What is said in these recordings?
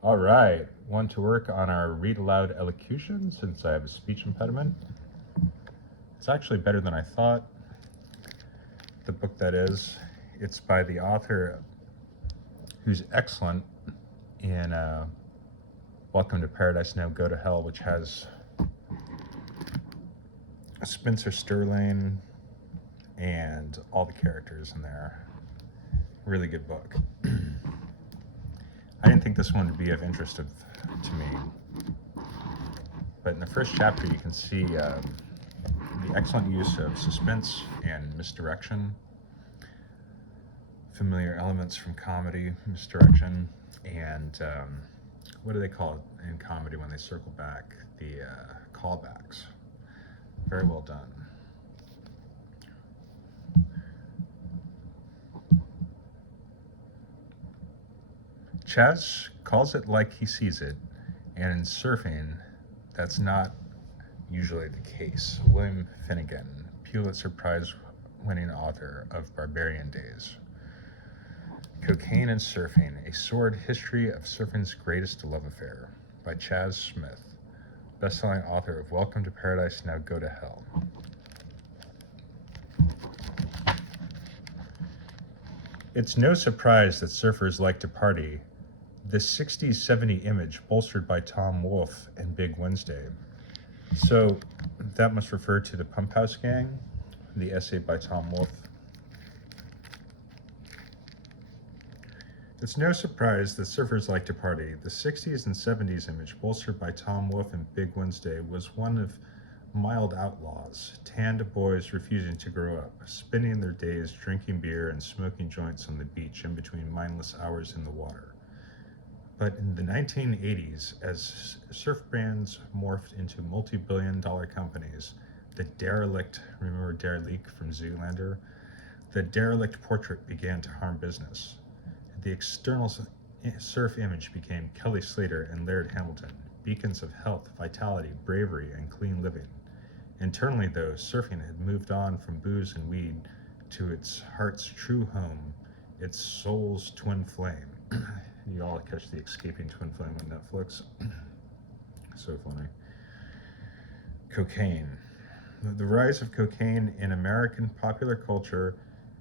All right, want to work on our read aloud elocution since I have a speech impediment? It's actually better than I thought. The book that is, it's by the author who's excellent in Welcome to Paradise Now Go to Hell, which has Spencer Sterling and all the characters in there. Really good book. I didn't think this one would be of interest to me, but in the first chapter you can see the excellent use of suspense and misdirection, familiar elements from comedy, misdirection, and what do they call it in comedy when they circle back? The callbacks. Very well done. Chaz calls it like he sees it, and in surfing, that's not usually the case. William Finnegan, Pulitzer Prize winning author of Barbarian Days. Cocaine and Surfing, A Sordid History of Surfing's Greatest Love Affair by Chaz Smith, best-selling author of Welcome to Paradise Now Go to Hell. It's no surprise that surfers like to party. This 60s, 70s image bolstered by Tom Wolfe and Big Wednesday. So that must refer to the Pump House Gang, the essay by Tom Wolfe. It's no surprise that surfers like to party. The 60s and 70s image bolstered by Tom Wolfe and Big Wednesday was one of mild outlaws, tanned boys refusing to grow up, spending their days drinking beer and smoking joints on the beach in between mindless hours in the water. But in the 1980s, as surf brands morphed into multi-billion-dollar companies, the derelict, remember Derelict from Zoolander? The derelict portrait began to harm business. The external surf image became Kelly Slater and Laird Hamilton, beacons of health, vitality, bravery, and clean living. Internally, though, surfing had moved on from booze and weed to its heart's true home, its soul's twin flame. You all catch the Escaping Twin Flame on Netflix. So funny. Cocaine. The rise of cocaine in American popular culture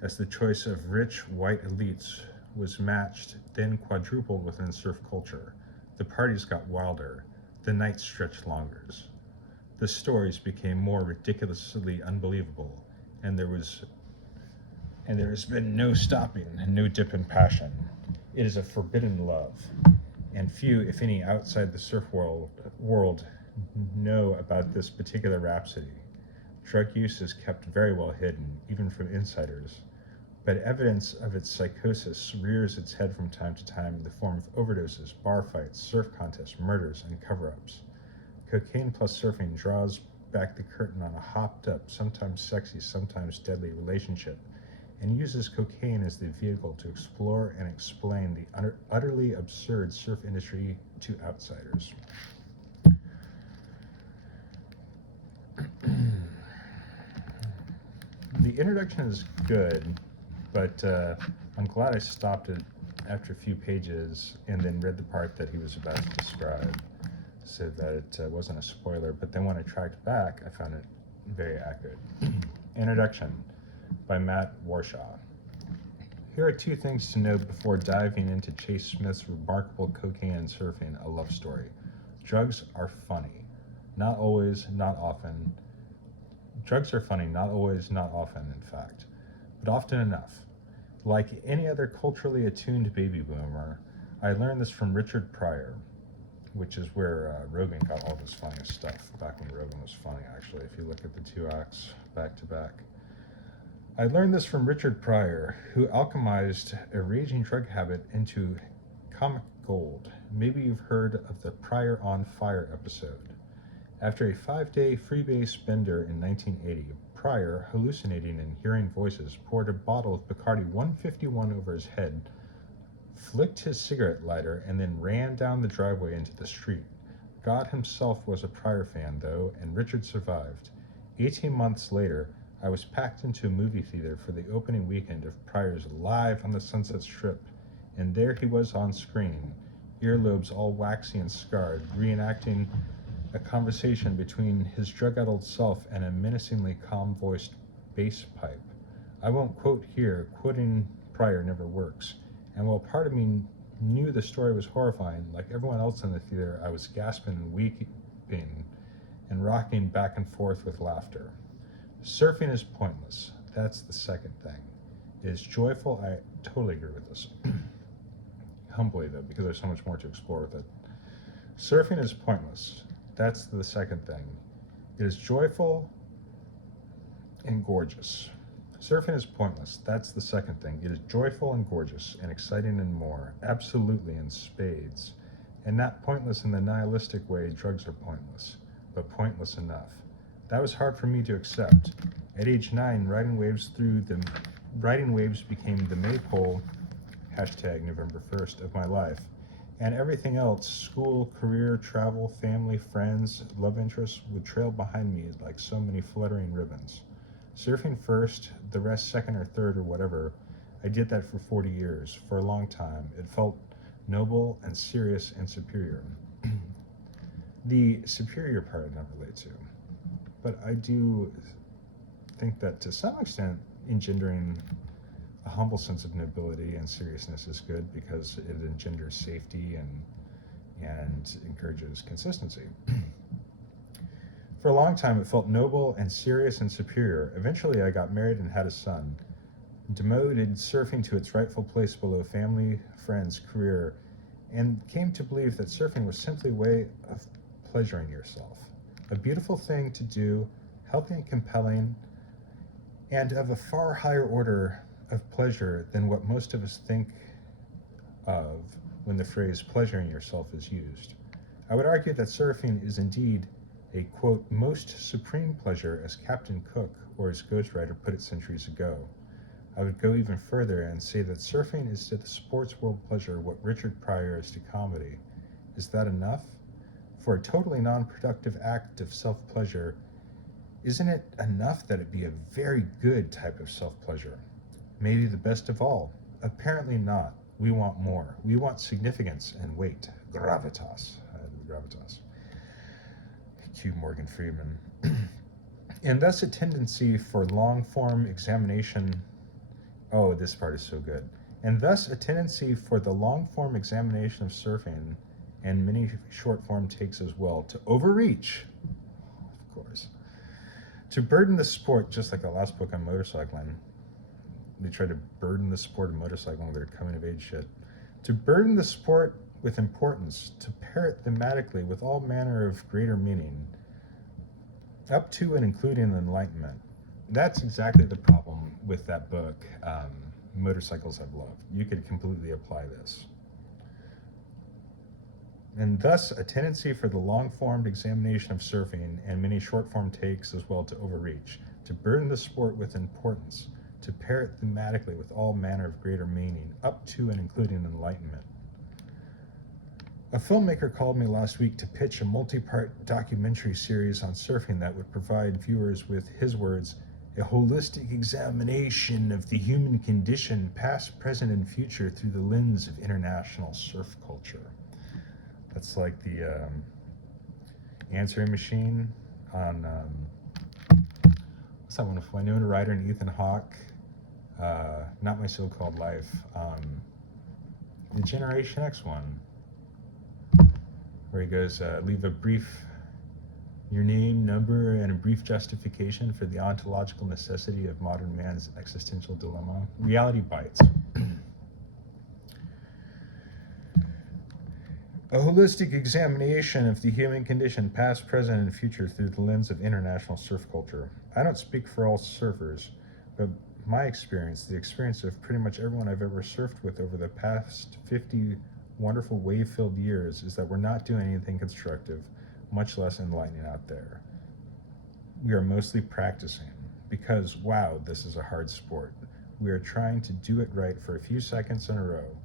as the choice of rich white elites was matched, then quadrupled within surf culture. The parties got wilder. The nights stretched longer. The stories became more ridiculously unbelievable, and there has been no stopping, no dip in passion. It is a forbidden love, and few, if any, outside the surf world know about this particular rhapsody. Drug use is kept very well hidden, even from insiders, but evidence of its psychosis rears its head from time to time in the form of overdoses, bar fights, surf contests, murders, and cover-ups. Cocaine plus surfing draws back the curtain on a hopped-up, sometimes sexy, sometimes deadly relationship, and uses cocaine as the vehicle to explore and explain the utterly absurd surf industry to outsiders. The introduction is good, but I'm glad I stopped it after a few pages and then read the part that he was about to describe so that it wasn't a spoiler. But then when I tracked back, I found it very accurate. Introduction by Matt Warshaw. Here are two things to know before diving into Chase Smith's remarkable Cocaine and Surfing, a love story. Drugs are funny. Not always, not often. Drugs are funny, not always, not often, in fact, but often enough. Like any other culturally attuned baby boomer, I learned this from Richard Pryor, which is where Rogan got all this funny stuff, back when Rogan was funny, actually, if you look at the two acts back to back. I learned this from Richard Pryor, who alchemized a raging drug habit into comic gold. Maybe you've heard of the Pryor on Fire episode. After a 5-day freebase bender in 1980, Pryor, hallucinating and hearing voices, poured a bottle of Bacardi 151 over his head, flicked his cigarette lighter, and then ran down the driveway into the street. God himself was a Pryor fan, though, and Richard survived. 18 months later, I was packed into a movie theater for the opening weekend of Pryor's Live on the Sunset Strip, and there he was on screen, earlobes all waxy and scarred, reenacting a conversation between his drug-addled self and a menacingly calm-voiced bass pipe. I won't quote here, quoting prior never works, and while part of me knew the story was horrifying, like everyone else in the theater, I was gasping and weeping and rocking back and forth with laughter. Surfing is pointless. That's the second thing. It is joyful. I totally agree with this. Humbly, though, because there's so much more to explore with it. Surfing is pointless. That's the second thing. It is joyful and gorgeous. Surfing is pointless. That's the second thing. It is joyful and gorgeous and exciting and more. Absolutely in spades. And not pointless in the nihilistic way drugs are pointless, but pointless enough. That was hard for me to accept. At age 9, riding waves became the maypole, hashtag November 1st, of my life. And everything else, school, career, travel, family, friends, love interests, would trail behind me like so many fluttering ribbons. Surfing first, the rest second or third or whatever. I did that for 40 years, for a long time. It felt noble and serious and superior. The superior part I don't relate to. But I do think that to some extent engendering a humble sense of nobility and seriousness is good because it engenders safety and encourages consistency. For a long time, it felt noble and serious and superior. Eventually, I got married and had a son. Demoted surfing to its rightful place below family, friends, career, and came to believe that surfing was simply a way of pleasuring yourself. A beautiful thing to do, healthy and compelling, and of a far higher order of pleasure than what most of us think of when the phrase pleasuring yourself is used. I would argue that surfing is indeed a, quote, most supreme pleasure, as Captain Cook or his ghostwriter put it centuries ago. I would go even further and say that surfing is to the sports world pleasure what Richard Pryor is to comedy. Is that enough? For a totally non-productive act of self-pleasure, isn't it enough that it be a very good type of self-pleasure? Maybe the best of all? Apparently not. We want more. We want significance and weight. Gravitas. Gravitas. Cue Morgan Freeman. And thus a tendency for long-form examination. Oh, this part is so good. And thus a tendency for the long-form examination of surfing and many short-form takes as well to overreach, of course. To burden the sport, just like the last book on motorcycling. They try to burden the sport of motorcycling with their coming-of-age shit. To burden the sport with importance, to pair it thematically with all manner of greater meaning, up to and including enlightenment. That's exactly the problem with that book, Motorcycles I've Loved. You could completely apply this. And thus, a tendency for the long-formed examination of surfing and many short-form takes as well to overreach, to burden the sport with importance, to pair it thematically with all manner of greater meaning, up to and including enlightenment. A filmmaker called me last week to pitch a multi-part documentary series on surfing that would provide viewers with, his words, a holistic examination of the human condition, past, present, and future through the lens of international surf culture. That's like the answering machine on, what's that one with Winona Ryder and Ethan Hawke? Not My So-Called Life. The Generation X one, where he goes, leave your name, number, and a brief justification for the ontological necessity of modern man's existential dilemma. Reality bites. A holistic examination of the human condition, past, present, and future through the lens of international surf culture. I don't speak for all surfers, but my experience, the experience of pretty much everyone I've ever surfed with over the past 50 wonderful wave-filled years, is that we're not doing anything constructive, much less enlightening out there. We are mostly practicing because, wow, this is a hard sport. We are trying to do it right for a few seconds in a row.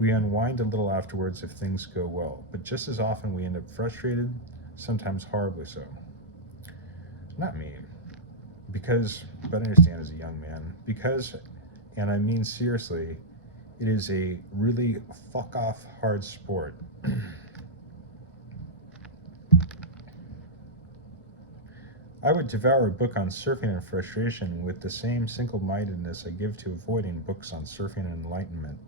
We unwind a little afterwards if things go well, but just as often we end up frustrated, sometimes horribly so. Not me, but I understand as a young man, because, and I mean seriously, It is a really fuck-off hard sport. I would devour a book on surfing and frustration with the same single-mindedness I give to avoiding books on surfing and enlightenment.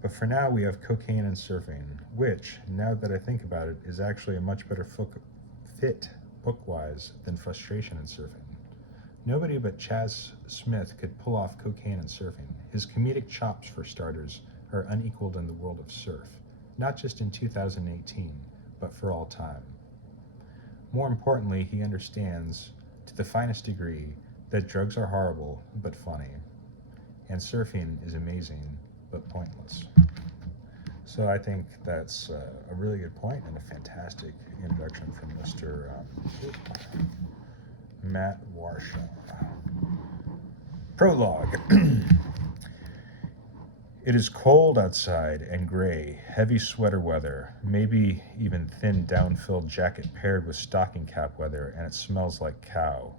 But for now, we have cocaine and surfing, which, now that I think about it, is actually a much better fit book-wise than frustration and surfing. Nobody but Chaz Smith could pull off cocaine and surfing. His comedic chops, for starters, are unequaled in the world of surf, not just in 2018, but for all time. More importantly, he understands, to the finest degree, that drugs are horrible but funny, and surfing is amazing but pointless. So I think that's a really good point and a fantastic introduction from Mr. Matt Warshaw. Prologue. It is cold outside and gray, heavy sweater weather, maybe even thin down-filled jacket paired with stocking cap weather, and it smells like cow,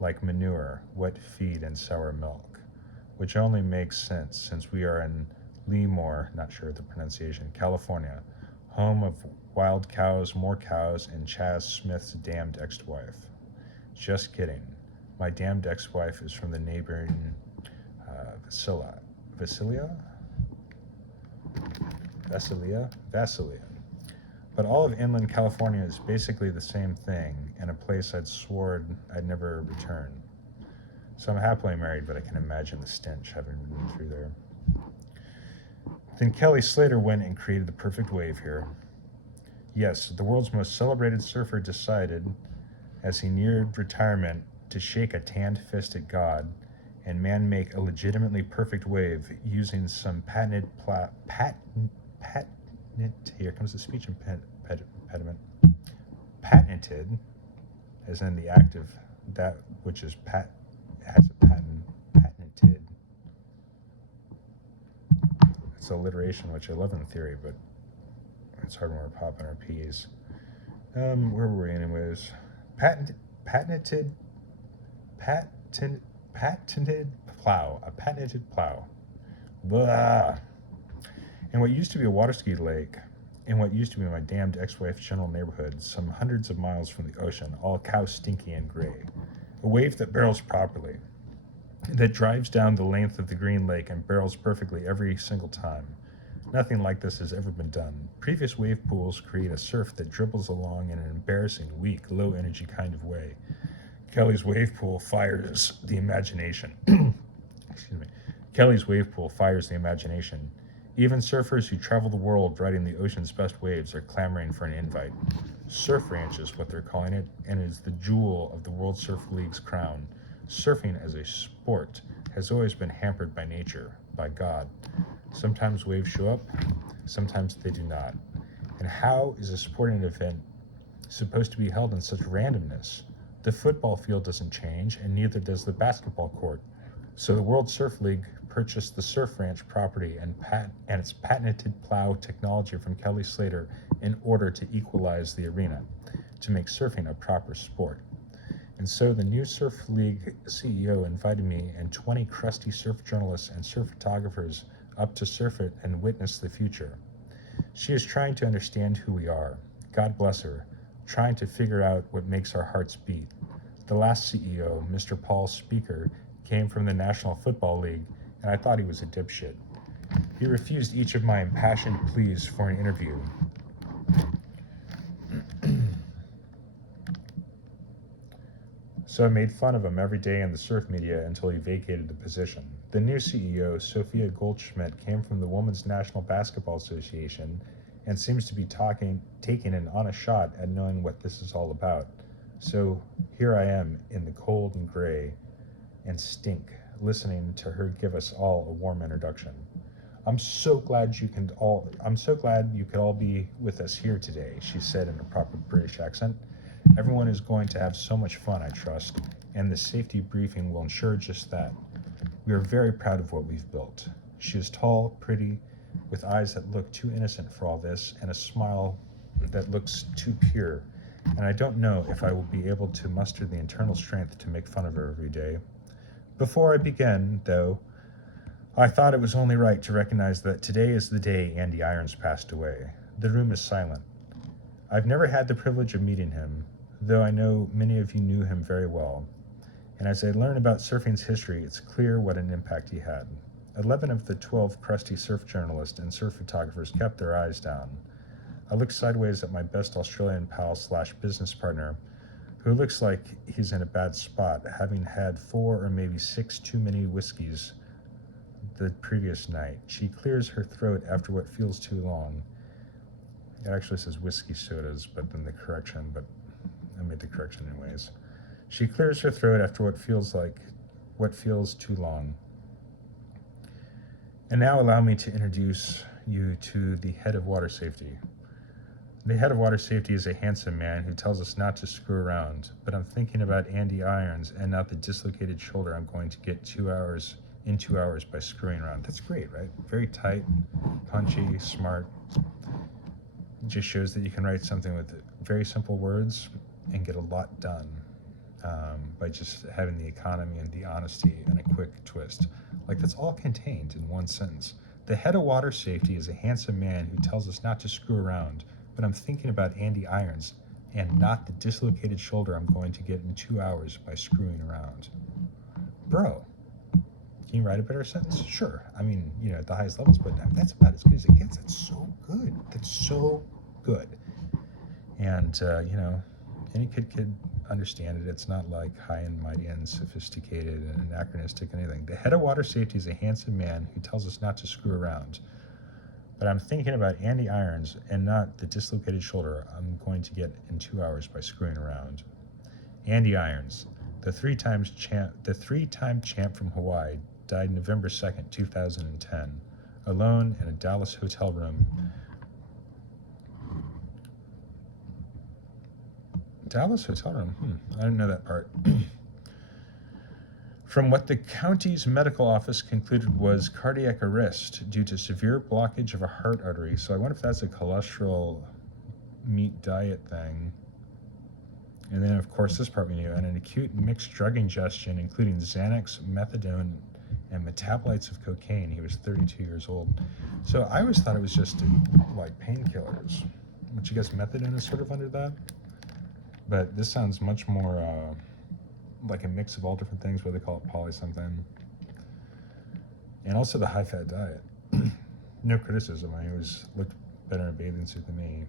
like manure, wet feed, and sour milk, which only makes sense since we are in Lemoore, not sure of the pronunciation, California, home of wild cows, more cows, and Chaz Smith's damned ex-wife. Just kidding. My damned ex-wife is from the neighboring Vasilia. But all of inland California is basically the same thing, and a place I'd sworn I'd never return. So I'm happily married, but I can imagine the stench having ridden through there. Then Kelly Slater went and created the perfect wave here. Yes, the world's most celebrated surfer decided, as he neared retirement, to shake a tanned fist at God and man-make a legitimately perfect wave using some here comes the speech impediment, patented, as in the act of that which is has a patented. It's alliteration, which I love in theory, but it's hard when we're popping our P's. Where were we anyways? Patented plow. Blah. In what used to be a water ski lake, in what used to be my damned ex-wife's general neighborhood, some hundreds of miles from the ocean, all cow stinky and gray. A wave that barrels properly, that drives down the length of the green lake and barrels perfectly every single time. Nothing like this has ever been done. Previous wave pools create a surf that dribbles along in an embarrassing, weak, low-energy kind of way. Kelly's wave pool fires the imagination. Excuse me. Kelly's wave pool fires the imagination. Even surfers who travel the world riding the ocean's best waves are clamoring for an invite. Surf Ranch is what they're calling it, and it is the jewel of the World Surf League's crown. Surfing as a sport has always been hampered by nature, by God. Sometimes waves show up, sometimes they do not. And how is a sporting event supposed to be held in such randomness? The football field doesn't change, and neither does the basketball court. So the World Surf League purchased the Surf Ranch property and its patented plow technology from Kelly Slater in order to equalize the arena, to make surfing a proper sport. And so the new Surf League CEO invited me and 20 crusty surf journalists and surf photographers up to surf it and witness the future. She is trying to understand who we are, God bless her, trying to figure out what makes our hearts beat. The last CEO, Mr. Paul Speaker, came from the National Football League, and I thought he was a dipshit. He refused each of my impassioned pleas for an interview. So I made fun of him every day in the surf media until he vacated the position. The new CEO, Sophia Goldschmidt, came from the Women's National Basketball Association and seems to be taking an honest shot at knowing what this is all about. So here I am in the cold and gray and stink, listening to her give us all a warm introduction. I'm so glad you could all be with us here today, she said in a proper British accent. Everyone is going to have so much fun, I trust, and the safety briefing will ensure just that. We are very proud of what we've built. She is tall, pretty, with eyes that look too innocent for all this, and a smile that looks too pure, and I don't know if I will be able to muster the internal strength to make fun of her every day. Before I begin, though, I thought it was only right to recognize that today is the day Andy Irons passed away. The room is silent. I've never had the privilege of meeting him, though I know many of you knew him very well. And as I learn about surfing's history, it's clear what an impact he had. 11 of the 12 crusty surf journalists and surf photographers kept their eyes down. I look sideways at my best Australian pal / business partner, who looks like he's in a bad spot, having had 4 or maybe 6 too many whiskeys the previous night. She clears her throat after what feels too long. It actually says whiskey sodas, but then the correction, but I made the correction anyways. She clears her throat after what feels too long. And now allow me to introduce you to the head of water safety. The head of water safety is a handsome man who tells us not to screw around, but I'm thinking about Andy Irons and not the dislocated shoulder I'm going to get in 2 hours by screwing around. That's great, right? Very tight, punchy, smart. It just shows that you can write something with very simple words and get a lot done by just having the economy and the honesty and a quick twist. Like, that's all contained in one sentence. The head of water safety is a handsome man who tells us not to screw around, but I'm thinking about Andy Irons and not the dislocated shoulder I'm going to get in 2 hours by screwing around. Bro, can you write a better sentence? Sure. I mean, at the highest levels, but that's about as good as it gets. That's so good. That's so good. And, any kid could understand it. It's not like high and mighty and sophisticated and anachronistic and anything. The head of water safety is a handsome man who tells us not to screw around. But I'm thinking about Andy Irons and not the dislocated shoulder I'm going to get in 2 hours by screwing around. Andy Irons, the three-time champ from Hawaii, died November 2nd, 2010, alone in a Dallas hotel room. Dallas hotel room? I didn't know that part. From what the county's medical office concluded was cardiac arrest due to severe blockage of a heart artery. So I wonder if that's a cholesterol meat diet thing. And then, of course, this part we knew, and an acute mixed drug ingestion, including Xanax, methadone, and metabolites of cocaine. He was 32 years old. So I always thought it was just like painkillers, which I guess methadone is sort of under that. But this sounds much more like a mix of all different things, where they call it poly something. And also the high-fat diet. No criticism. I always looked better in a bathing suit than me.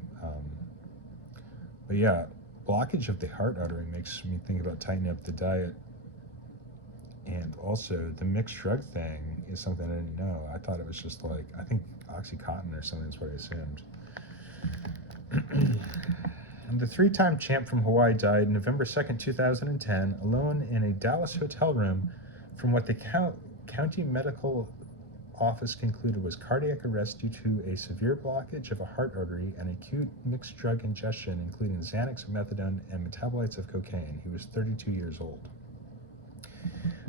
But yeah, blockage of the heart artery makes me think about tightening up the diet. And also the mixed drug thing is something I didn't know. I thought it was just like, I think Oxycontin or something is what I assumed. And the three-time champ from Hawaii died November 2nd, 2010, alone in a Dallas hotel room, from what the county medical office concluded was cardiac arrest due to a severe blockage of a heart artery and acute mixed drug ingestion, including Xanax, methadone, and metabolites of cocaine. He was 32 years old.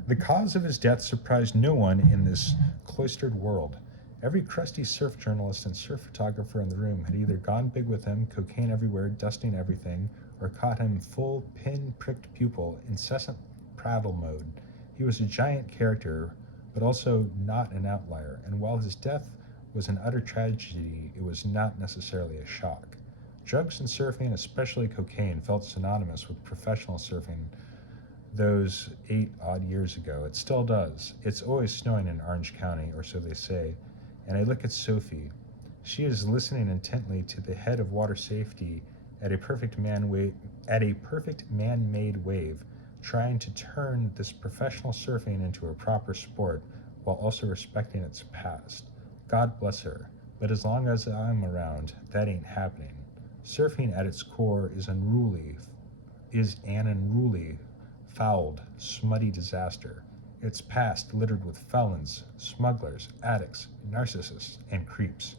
The cause of his death surprised no one in this cloistered world. Every crusty surf journalist and surf photographer in the room had either gone big with him, cocaine everywhere, dusting everything, or caught him full pin-pricked pupil, incessant prattle mode. He was a giant character, but also not an outlier, and while his death was an utter tragedy, it was not necessarily a shock. Drugs and surfing, especially cocaine, felt synonymous with professional surfing those 8-odd years ago. It still does. It's always snowing in Orange County, or so they say. And I look at Sophie. She is listening intently to the head of water safety at a perfect man-made wave, trying to turn this professional surfing into a proper sport while also respecting its past. God bless her. But as long as I'm around, that ain't happening. Surfing at its core is an unruly, fouled, smutty disaster. Its past littered with felons, smugglers, addicts, narcissists, and creeps.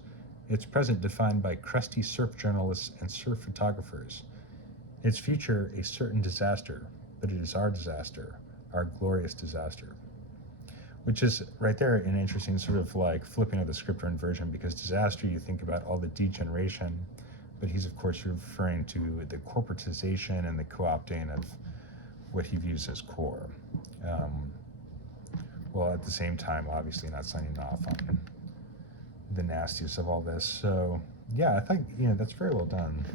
Its present defined by crusty surf journalists and surf photographers. Its future a certain disaster, but it is our disaster, our glorious disaster. Which is right there an interesting sort of like flipping of the script or inversion, because disaster, you think about all the degeneration, but he's of course referring to the corporatization and the co-opting of what he views as core. while at the same time obviously not signing off on the nastiness of all this. So yeah, I think that's very well done.